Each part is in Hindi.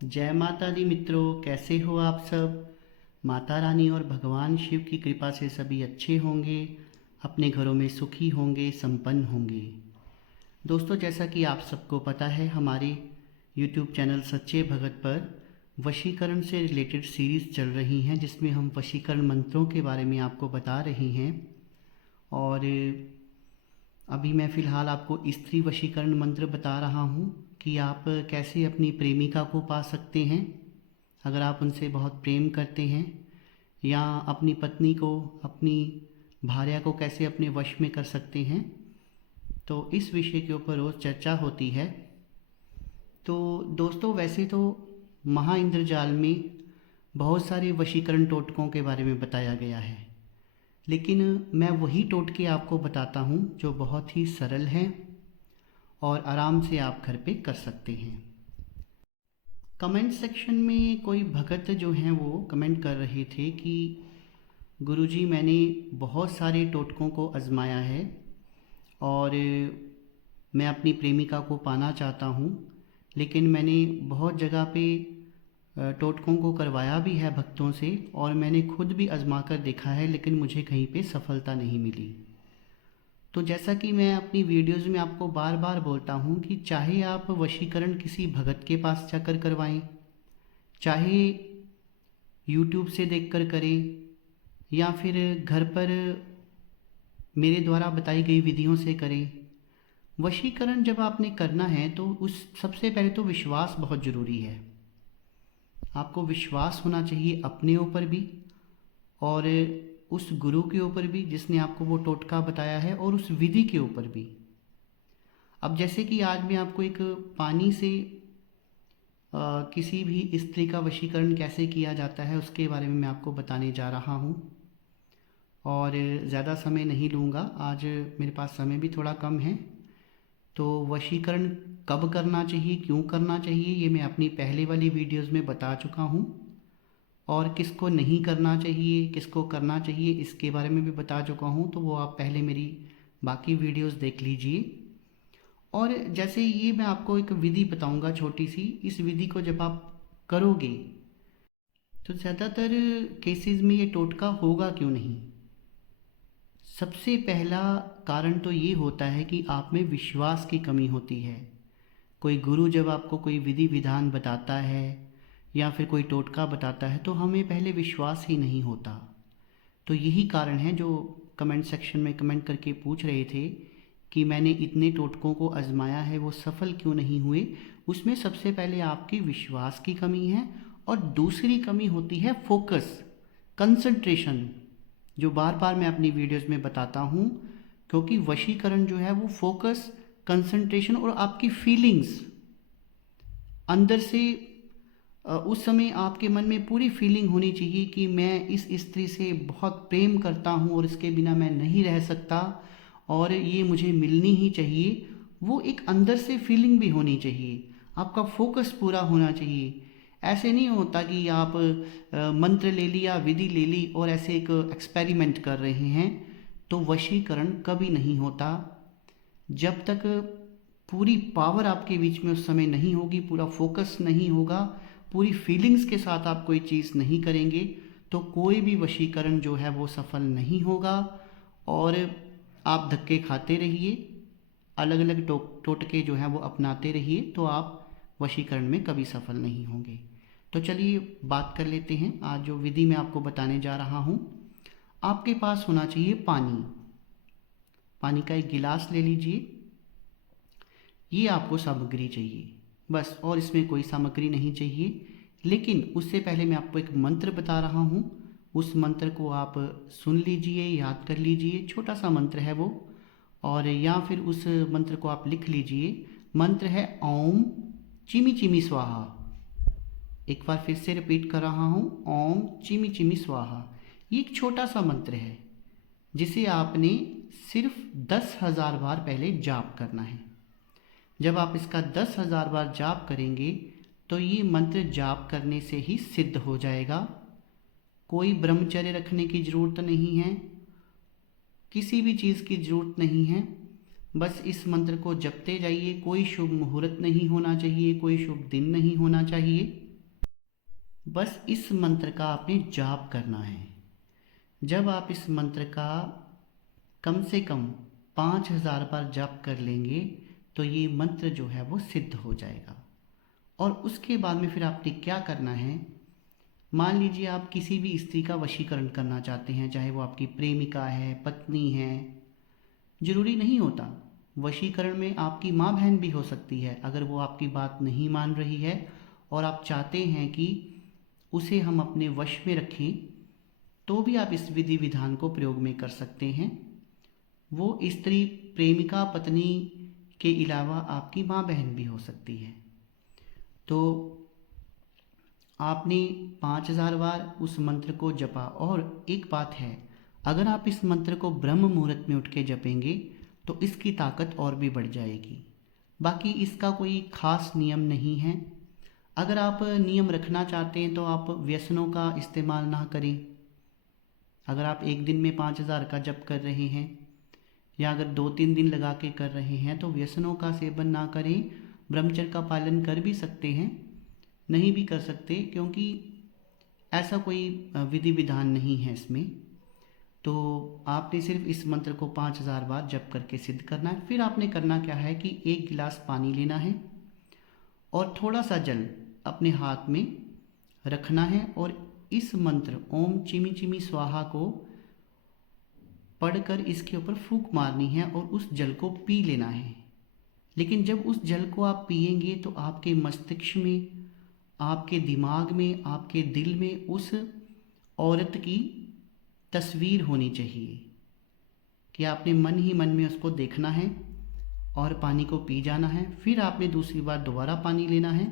जय माता दी मित्रों, कैसे हो आप सब। माता रानी और भगवान शिव की कृपा से सभी अच्छे होंगे, अपने घरों में सुखी होंगे, संपन्न होंगे। दोस्तों, जैसा कि आप सबको पता है, हमारे YouTube चैनल सच्चे भगत पर वशीकरण से रिलेटेड सीरीज़ चल रही हैं, जिसमें हम वशीकरण मंत्रों के बारे में आपको बता रहे हैं। और अभी मैं फ़िलहाल आपको स्त्री वशीकरण मंत्र बता रहा हूँ कि आप कैसे अपनी प्रेमिका को पा सकते हैं अगर आप उनसे बहुत प्रेम करते हैं, या अपनी पत्नी को, अपनी भार्या को कैसे अपने वश में कर सकते हैं। तो इस विषय के ऊपर रोज़ चर्चा होती है। तो दोस्तों, वैसे तो महा इंद्रजाल में बहुत सारे वशीकरण टोटकों के बारे में बताया गया है, लेकिन मैं वही टोटके आपको बताता हूँ जो बहुत ही सरल हैं और आराम से आप घर पे कर सकते हैं। कमेंट सेक्शन में कोई भगत जो हैं वो कमेंट कर रहे थे कि गुरुजी, मैंने बहुत सारे टोटकों को आजमाया है और मैं अपनी प्रेमिका को पाना चाहता हूँ, लेकिन मैंने बहुत जगह पे टोटकों को करवाया भी है भक्तों से, और मैंने खुद भी आजमा कर देखा है, लेकिन मुझे कहीं पे सफलता नहीं मिली। तो जैसा कि मैं अपनी वीडियोस में आपको बार बार बोलता हूँ कि चाहे आप वशीकरण किसी भगत के पास जाकर करवाएं, चाहे यूट्यूब से देखकर करें, या फिर घर पर मेरे द्वारा बताई गई विधियों से करें, वशीकरण जब आपने करना है तो उस सबसे पहले तो विश्वास बहुत ज़रूरी है। आपको विश्वास होना चाहिए अपने ऊपर भी, और उस गुरु के ऊपर भी जिसने आपको वो टोटका बताया है, और उस विधि के ऊपर भी। अब जैसे कि आज मैं आपको एक पानी से किसी भी स्त्री का वशीकरण कैसे किया जाता है उसके बारे में मैं आपको बताने जा रहा हूँ, और ज़्यादा समय नहीं लूँगा। आज मेरे पास समय भी थोड़ा कम है। तो वशीकरण कब करना चाहिए, क्यों करना चाहिए, ये मैं अपनी पहले वाली वीडियोस में बता चुका हूँ, और किसको नहीं करना चाहिए, किसको करना चाहिए, इसके बारे में भी बता चुका हूँ। तो वो आप पहले मेरी बाकी वीडियोस देख लीजिए। और जैसे ये मैं आपको एक विधि बताऊंगा छोटी सी, इस विधि को जब आप करोगे तो ज़्यादातर केसेस में ये टोटका होगा क्यों नहीं। सबसे पहला कारण तो ये होता है कि आप में विश्वास की कमी होती है। कोई गुरु जब आपको कोई विधि विधान बताता है या फिर कोई टोटका बताता है तो हमें पहले विश्वास ही नहीं होता। तो यही कारण है जो कमेंट सेक्शन में कमेंट करके पूछ रहे थे कि मैंने इतने टोटकों को आजमाया है, वो सफल क्यों नहीं हुए। उसमें सबसे पहले आपकी विश्वास की कमी है, और दूसरी कमी होती है फोकस, कंसंट्रेशन, जो बार बार मैं अपनी वीडियोस में बताता हूँ। क्योंकि वशीकरण जो है वो फोकस, कंसंट्रेशन और आपकी फीलिंग्स अंदर से, उस समय आपके मन में पूरी फीलिंग होनी चाहिए कि मैं इस स्त्री से बहुत प्रेम करता हूँ और इसके बिना मैं नहीं रह सकता, और ये मुझे मिलनी ही चाहिए। वो एक अंदर से फीलिंग भी होनी चाहिए, आपका फोकस पूरा होना चाहिए। ऐसे नहीं होता कि आप मंत्र ले लिया, विधि ले ली और ऐसे एक एक्सपेरिमेंट कर रहे हैं, तो वशीकरण कभी नहीं होता। जब तक पूरी पावर आपके बीच में उस समय नहीं होगी, पूरा फोकस नहीं होगा, पूरी फीलिंग्स के साथ आप कोई चीज़ नहीं करेंगे, तो कोई भी वशीकरण जो है वो सफल नहीं होगा। और आप धक्के खाते रहिए, अलग अलग टोटके जो हैं वो अपनाते रहिए, तो आप वशीकरण में कभी सफल नहीं होंगे। तो चलिए बात कर लेते हैं। आज जो विधि मैं आपको बताने जा रहा हूँ, आपके पास होना चाहिए पानी। पानी का एक गिलास ले लीजिए, ये आपको सामग्री चाहिए बस, और इसमें कोई सामग्री नहीं चाहिए। लेकिन उससे पहले मैं आपको एक मंत्र बता रहा हूँ, उस मंत्र को आप सुन लीजिए, याद कर लीजिए। छोटा सा मंत्र है वो, और या फिर उस मंत्र को आप लिख लीजिए। मंत्र है ओम चिमी चिमी स्वाहा। एक बार फिर से रिपीट कर रहा हूँ, ओम चिमी चिमी स्वाहा। ये एक छोटा सा मंत्र है जिसे आपने सिर्फ 10,000 बार पहले जाप करना है। जब आप इसका 10,000 बार जाप करेंगे तो ये मंत्र जाप करने से ही सिद्ध हो जाएगा। कोई ब्रह्मचर्य रखने की ज़रूरत नहीं है, किसी भी चीज़ की ज़रूरत नहीं है। बस इस मंत्र को जपते जाइए। कोई शुभ मुहूर्त नहीं होना चाहिए, कोई शुभ दिन नहीं होना चाहिए। बस इस मंत्र का आपने जाप करना है। जब आप इस मंत्र का कम से कम 5000 बार जाप कर लेंगे तो ये मंत्र जो है वो सिद्ध हो जाएगा। और उसके बाद में फिर आपने क्या करना है, मान लीजिए आप किसी भी स्त्री का वशीकरण करना चाहते हैं, चाहे वो आपकी प्रेमिका है, पत्नी है, जरूरी नहीं होता। वशीकरण में आपकी माँ बहन भी हो सकती है। अगर वो आपकी बात नहीं मान रही है और आप चाहते हैं कि उसे हम अपने वश में रखें, तो भी आप इस विधि विधान को प्रयोग में कर सकते हैं। वो स्त्री प्रेमिका पत्नी के अलावा आपकी माँ बहन भी हो सकती है। तो आपने 5000 बार उस मंत्र को जपा। और एक बात है, अगर आप इस मंत्र को ब्रह्म मुहूर्त में उठ के जपेंगे तो इसकी ताकत और भी बढ़ जाएगी। बाकी इसका कोई खास नियम नहीं है। अगर आप नियम रखना चाहते हैं तो आप व्यसनों का इस्तेमाल ना करें। अगर आप एक दिन में 5000 का जप कर रहे हैं या अगर 2-3 दिन लगा के कर रहे हैं तो व्यसनों का सेवन ना करें। ब्रह्मचर्य का पालन कर भी सकते हैं, नहीं भी कर सकते, क्योंकि ऐसा कोई विधि विधान नहीं है इसमें। तो आपने सिर्फ इस मंत्र को 5000 बार जप करके सिद्ध करना है। फिर आपने करना क्या है कि 1 गिलास पानी लेना है और थोड़ा सा जल अपने हाथ में रखना है और इस मंत्र ओम चिमी चिमी स्वाहा को पढ़कर इसके ऊपर फूंक मारनी है और उस जल को पी लेना है। लेकिन जब उस जल को आप पिएंगे तो आपके मस्तिष्क में, आपके दिमाग में, आपके दिल में उस औरत की तस्वीर होनी चाहिए कि आपने मन ही मन में उसको देखना है और पानी को पी जाना है। फिर आपने दूसरी बार दोबारा पानी लेना है।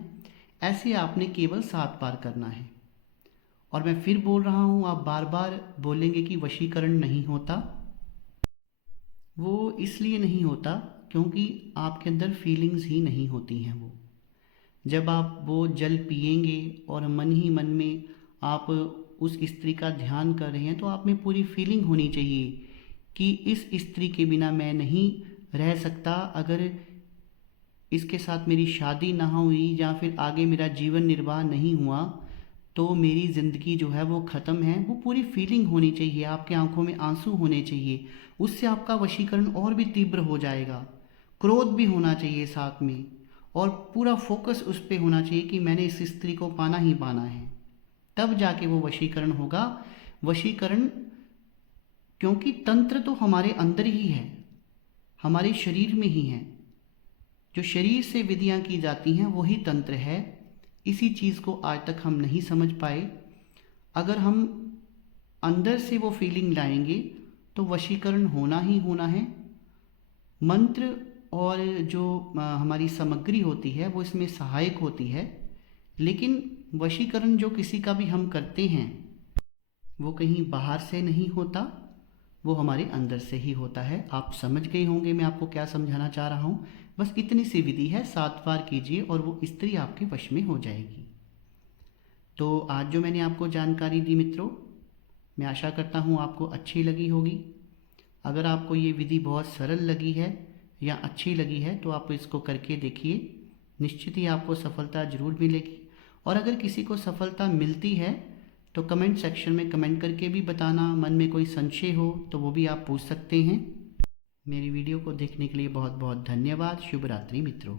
ऐसे आपने केवल 7 बार करना है। और मैं फिर बोल रहा हूँ, आप बार बार बोलेंगे कि वशीकरण नहीं होता। वो इसलिए नहीं होता क्योंकि आपके अंदर फीलिंग्स ही नहीं होती हैं। वो जब आप वो जल पिएंगे और मन ही मन में आप उस स्त्री का ध्यान कर रहे हैं तो आप में पूरी फीलिंग होनी चाहिए कि इस स्त्री के बिना मैं नहीं रह सकता। अगर इसके साथ मेरी शादी ना हुई या फिर आगे मेरा जीवन निर्वाह नहीं हुआ तो मेरी ज़िंदगी जो है वो ख़त्म है। वो पूरी फीलिंग होनी चाहिए, आपके आंखों में आंसू होने चाहिए। उससे आपका वशीकरण और भी तीव्र हो जाएगा। क्रोध भी होना चाहिए साथ में और पूरा फोकस उस पर होना चाहिए कि मैंने इस स्त्री को पाना ही पाना है। तब जाके वो वशीकरण होगा। वशीकरण, क्योंकि तंत्र तो हमारे अंदर ही है, हमारे शरीर में ही है। जो शरीर से विधियां की जाती हैं वही तंत्र है। इसी चीज़ को आज तक हम नहीं समझ पाए। अगर हम अंदर से वो फीलिंग लाएंगे तो वशीकरण होना ही होना है। मंत्र और जो हमारी सामग्री होती है वो इसमें सहायक होती है, लेकिन वशीकरण जो किसी का भी हम करते हैं वो कहीं बाहर से नहीं होता, वो हमारे अंदर से ही होता है। आप समझ गए होंगे मैं आपको क्या समझाना चाह रहा हूँ। बस इतनी सी विधि है, 7 बार कीजिए और वो स्त्री आपके वश में हो जाएगी। तो आज जो मैंने आपको जानकारी दी मित्रों, मैं आशा करता हूँ आपको अच्छी लगी होगी। अगर आपको ये विधि बहुत सरल लगी है या अच्छी लगी है तो आप इसको करके देखिए, निश्चित ही आपको सफलता ज़रूर मिलेगी। और अगर किसी को सफलता मिलती है तो कमेंट सेक्शन में कमेंट करके भी बताना। मन में कोई संशय हो तो वो भी आप पूछ सकते हैं। मेरी वीडियो को देखने के लिए बहुत बहुत धन्यवाद। शुभ रात्रि मित्रों।